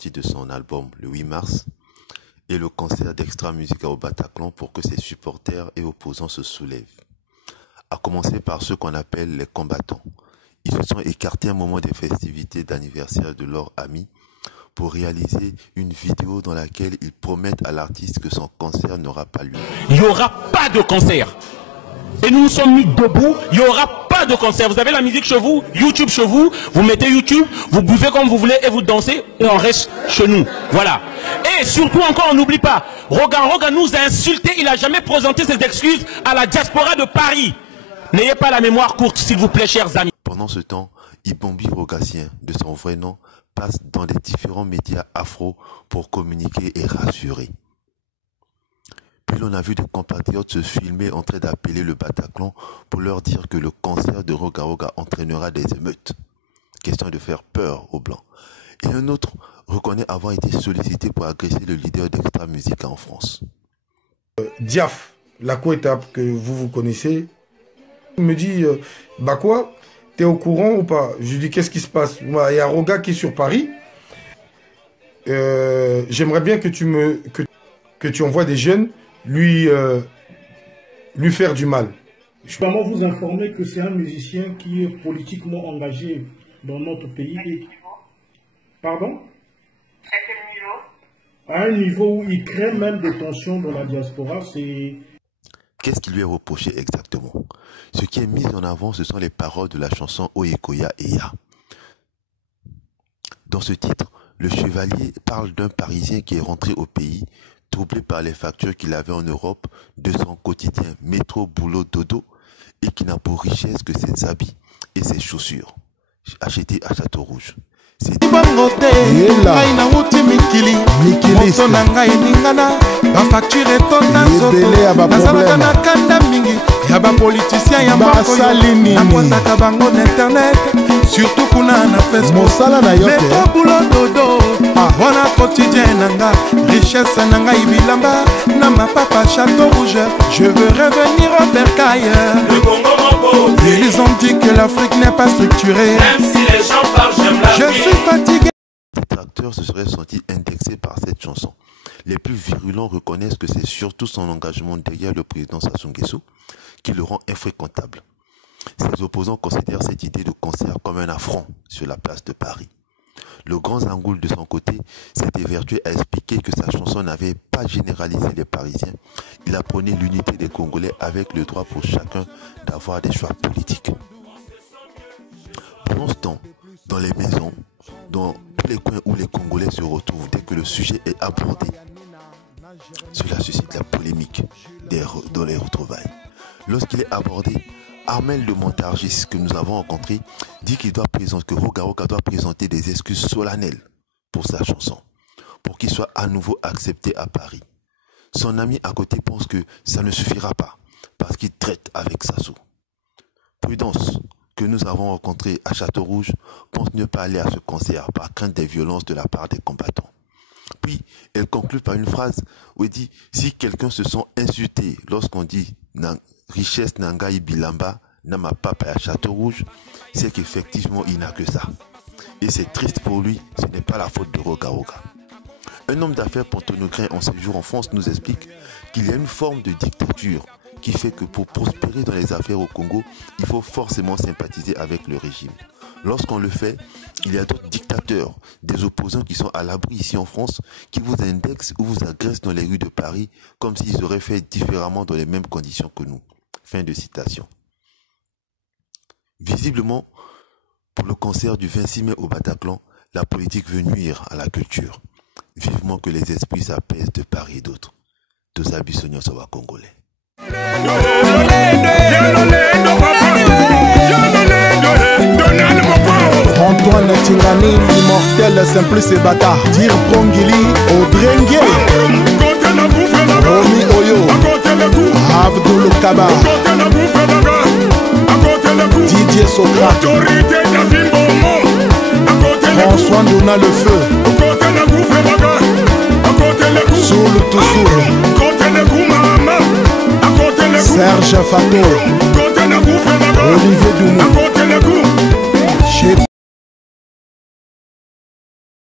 sortie de son album le 8 mars et le concert d'Extra Musica au Bataclan pour que ses supporters et opposants se soulèvent. À commencer par ceux qu'on appelle les combattants. Ils se sont écartés un moment des festivités d'anniversaire de leur ami pour réaliser une vidéo dans laquelle ils promettent à l'artiste que son concert n'aura pas lieu. Il n'y aura pas de concert. Et nous nous sommes mis debout, il n'y aura pas de concert. Vous avez la musique chez vous, YouTube chez vous, vous mettez YouTube, vous buvez comme vous voulez et vous dansez et on reste chez nous. Voilà. Et surtout encore, on n'oublie pas, Rogan nous a insultés, il n'a jamais présenté ses excuses à la diaspora de Paris. N'ayez pas la mémoire courte, s'il vous plaît, chers amis. Pendant ce temps, Ibombi Rogatien, de son vrai nom, passe dans les différents médias afro pour communiquer et rassurer. Puis l'on a vu des compatriotes se filmer en train d'appeler le Bataclan pour leur dire que le concert de Roga Roga entraînera des émeutes. Question de faire peur aux Blancs. Et un autre reconnaît avoir été sollicité pour agresser le leader d'Extra Musica en France. Diaf, la co-étape que vous connaissez, il me dit, bah quoi, t'es au courant ou pas? Je lui dis, qu'est-ce qui se passe? Il y a Roga qui est sur Paris. J'aimerais bien que tu envoies des jeunes lui faire du mal. Je peux vraiment vous informer que c'est un musicien qui est politiquement engagé dans notre pays. Et... Pardon? À quel niveau? À un niveau où il crée même des tensions dans la diaspora. Qu'est-ce qui lui est reproché exactement? Ce qui est mis en avant, ce sont les paroles de la chanson Oyekoya Eya. Dans ce titre, le chevalier parle d'un Parisien qui est rentré au pays, troublé par les factures qu'il avait en Europe de son quotidien métro, boulot, dodo, et qui n'a pour richesse que ses habits et ses chaussures, achetés à Château Rouge. C'est surtout kuna na Facebook mosala na yo te boulot dodo wana quotidien nanga richesse nanga ibilamba na ma papa Château Rouge je veux revenir au bercail. Le Congo mon beau ils ont dit que l'Afrique n'est pas structurée même si les gens parlent j'aime la vie. Je suis fatigué. Les détracteurs se seraient sentis indexés par cette chanson. Les plus virulents reconnaissent que c'est surtout son engagement derrière le président Sassou Nguesso qui le rend infréquentable. Ses opposants considèrent cette idée de concert comme un affront sur la place de Paris. Le grand Zangoul, de son côté, s'est évertué à expliquer que sa chanson n'avait pas généralisé les Parisiens. Il apprenait l'unité des Congolais avec le droit pour chacun d'avoir des choix politiques. Pendant ce temps, dans les maisons, dans tous les coins où les Congolais se retrouvent, dès que le sujet est abordé, cela suscite la polémique dans les retrouvailles. Lorsqu'il est abordé, Armel de Montargis, que nous avons rencontré, dit que Roga Roga doit présenter des excuses solennelles pour sa chanson, pour qu'il soit à nouveau accepté à Paris. Son ami à côté pense que ça ne suffira pas, parce qu'il traite avec Sassou. Prudence, que nous avons rencontré à Château Rouge, pense ne pas aller à ce concert par crainte des violences de la part des combattants. Puis, elle conclut par une phrase où elle dit « Si quelqu'un se sent insulté lorsqu'on dit « richesse Nangaï Bilamba, Nama Papa à Château Rouge », c'est qu'effectivement il n'a que ça. Et c'est triste pour lui, ce n'est pas la faute de Roga Roga. Un homme d'affaires pontonogrin en séjour en France nous explique qu'il y a une forme de dictature qui fait que pour prospérer dans les affaires au Congo, il faut forcément sympathiser avec le régime. Lorsqu'on le fait, il y a d'autres dictateurs, des opposants qui sont à l'abri ici en France, qui vous indexent ou vous agressent dans les rues de Paris comme s'ils auraient fait différemment dans les mêmes conditions que nous. Fin de citation. Visiblement, pour le concert du 26 mai au Bataclan, la politique veut nuire à la culture. Vivement que les esprits s'apaisent de Paris et d'autres. Tozabi Sonyo Sawa Congolais. Antoine Tingani, l'immortel Simplice Bata, Dir Prongili, Audrengue, Romy Oyo, Abdul Kaba, Didier Socrate, François Ndona le feu, Soul Toussoul, Serge Fato, Olivier Doumou.